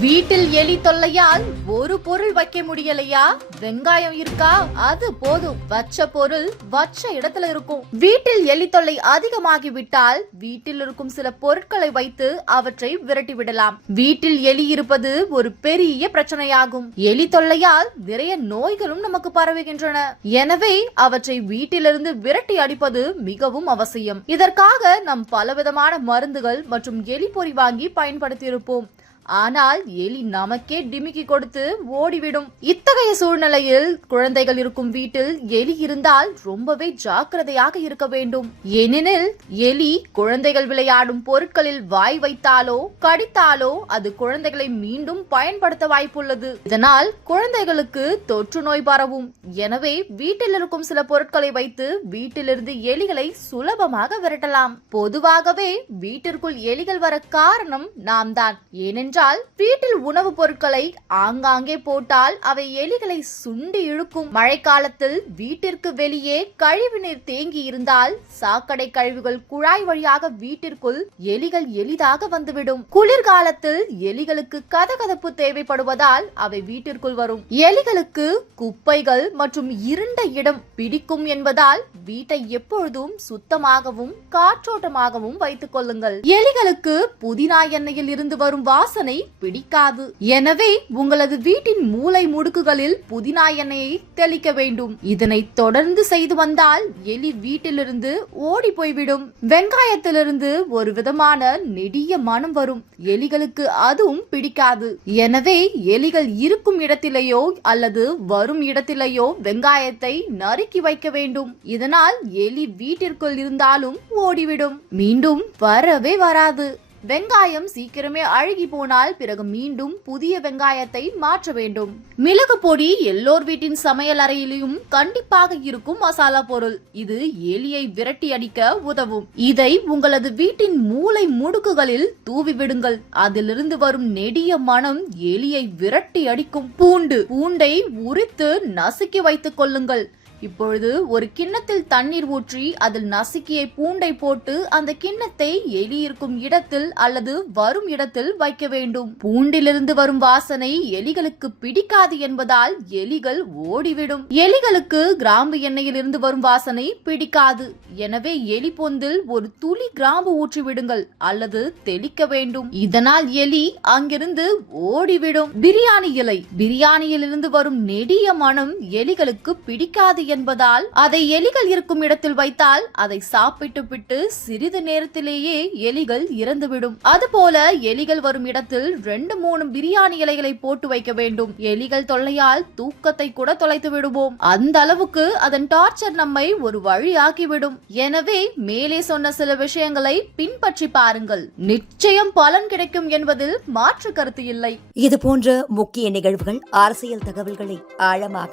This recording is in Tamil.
வீட்டில் எலி தொல்லையால் ஒரு பொருள் வைக்க முடியலையா? வெங்காயம் இருக்கா? அது போதும். வச்ச பொருள் வச்ச இடத்துல இருக்கும். வீட்டில் எலி தொல்லை அதிகமாகி விட்டால் வீட்டில் இருக்கும் சில பொருட்களை வைத்து அவற்றை விரட்டி விடலாம். வீட்டில் எலி இருப்பது ஒரு பெரிய பிரச்சனையாகும். எலி தொல்லையால் நிறைய நோய்களும் நமக்கு பரவுகின்றன. எனவே அவற்றை வீட்டிலிருந்து விரட்டி அடிப்பது மிகவும் அவசியம். இதற்காக நாம் பலவிதமான மருந்துகள் மற்றும் எலி பொறி வாங்கி பயன்படுத்தியிருப்போம். ஆனால் எலி நமக்கே டிமிக்கி கொடுத்து ஓடிவிடும். இத்தகைய சூழ்நிலையில் குழந்தைகள் இருக்கும் வீட்டில் எலி இருந்தால் ரொம்பவே ஜாக்கிரதையாக இருக்க வேண்டும். ஏனெனில் எலி குழந்தைகள் விளையாடும் பொருட்களில் வாய் வைத்தாலோ கடித்தாலோ அது குழந்தைகளை மீண்டும் பயன்படுத்த வாய்ப்புள்ளது. இதனால் குழந்தைகளுக்கு தொற்று நோய் பரவும். எனவே வீட்டில் இருக்கும் சில பொருட்களை வைத்து வீட்டிலிருந்து எலிகளை சுலபமாக விரட்டலாம். பொதுவாகவே வீட்டிற்குள் எலிகள் வர காரணம் நாம் தான் ஏனென்று என்றால் வீட்டில் உணவுப் பொருட்களை ஆங்காங்கே போட்டால் அவை எலிகளை சுண்டி இழுக்கும். மழைக்காலத்தில் வீட்டிற்கு வெளியே கழிவுநீர் தேங்கி இருந்தால் சாக்கடை கழிவுகள் குழாய் வழியாக வீட்டிற்குள் எலிகள் எளிதாக வந்துவிடும். குளிர்காலத்தில் எலிகளுக்கு கதகதப்பு தேவைப்படுவதால் அவை வீட்டிற்குள் வரும். எலிகளுக்கு குப்பைகள் மற்றும் இருண்ட இடம் பிடிக்கும் என்பதால் வீட்டை எப்பொழுதும் சுத்தமாகவும் காற்றோட்டமாகவும் வைத்துக் கொள்ளுங்கள். எலிகளுக்கு புதினா எண்ணெயில் இருந்து வரும் வாசனை பிடிக்காது. எனவே உங்களது வீட்டின் மூலை முடுக்குகளில் புதினா எண்ணெயை தெளிக்க வேண்டும். இதனை தொடர்ந்து செய்து வந்தால் எலி வீட்டிலிருந்து ஓடி போய்விடும். வெங்காயத்திலிருந்து ஒரு விதமான நெடிய மனம் வரும். எலிகளுக்கு அதுவும் பிடிக்காது. எனவே எலிகள் இருக்கும் இடத்திலேயோ அல்லது வரும் இடத்திலேயோ வெங்காயத்தை நறுக்கி வைக்க வேண்டும். இதனால் எலி வீட்டிற்குள் இருந்தாலும் ஓடிவிடும். மீண்டும் வரவே வராது. வெங்காயம் சீக்கிரமே அழுகி போனால் பிறகு மீண்டும் புதிய வெங்காயத்தை மாற்ற வேண்டும். மிளகு பொடி எல்லோர் வீட்டின் சமையல் அறையிலும் கண்டிப்பாக இருக்கும் மசாலா பொருள். இது எலியை விரட்டி அடிக்க உதவும். இதை உங்களது வீட்டின் மூளை முடுக்குகளில் தூவி விடுங்கள். அதிலிருந்து வரும் நெடிய மனம் எலியை விரட்டி அடிக்கும். பூண்டு பூண்டை உரித்து நசுக்கி வைத்துக் கொள்ளுங்கள். இப்பொழுது ஒரு கிண்ணத்தில் தண்ணீர் ஊற்றி அதில் நசுக்கிய பூண்டை போட்டு அந்த கிண்ணத்தை எலி இருக்கும் இடத்தில் அல்லது வரும் இடத்தில் வைக்க வேண்டும். பூண்டிலிருந்து வரும் வாசனை எலிகளுக்கு பிடிக்காது என்பதால் எலிகள் ஓடிவிடும். எலிகளுக்கு கிராம்பு எண்ணெயில் இருந்து வரும் வாசனை பிடிக்காது. எனவே எலி பொந்தில் ஒரு துளி கிராம்பு ஊற்றி விடுங்கள் அல்லது தெளிக்க வேண்டும். இதனால் எலி அங்கிருந்து ஓடிவிடும். பிரியாணி இலை. பிரியாணியிலிருந்து வரும் நெடிய மனம் எலிகளுக்கு பிடிக்காது என்பதால் அதை எலிகள் இருக்கும் இடத்தில் வைத்தால் அதை சாப்பிட்டு விட்டு சிறிது நேரத்திலேயே எலிகள் இறந்துவிடும். அதுபோல எலிகள் வரும் இடத்தில் ரெண்டு மூணு பிரியாணி இலைகளை போட்டு வைக்க வேண்டும். எலிகள் தொல்லையால் தூக்கத்தை கூட தொலைத்து விடுவோம். அந்த அளவுக்கு அதன் டார்ச்சர் நம்மை ஒரு வழியாக்கிவிடும். எனவே மேலே சொன்ன சில விஷயங்களை பின்பற்றி பாருங்கள். நிச்சயம் பலன் கிடைக்கும் என்பதில் மாற்று கருத்து இல்லை. இது போன்ற முக்கிய நிகழ்வுகள் அரசியல் தகவல்களை ஆழமாக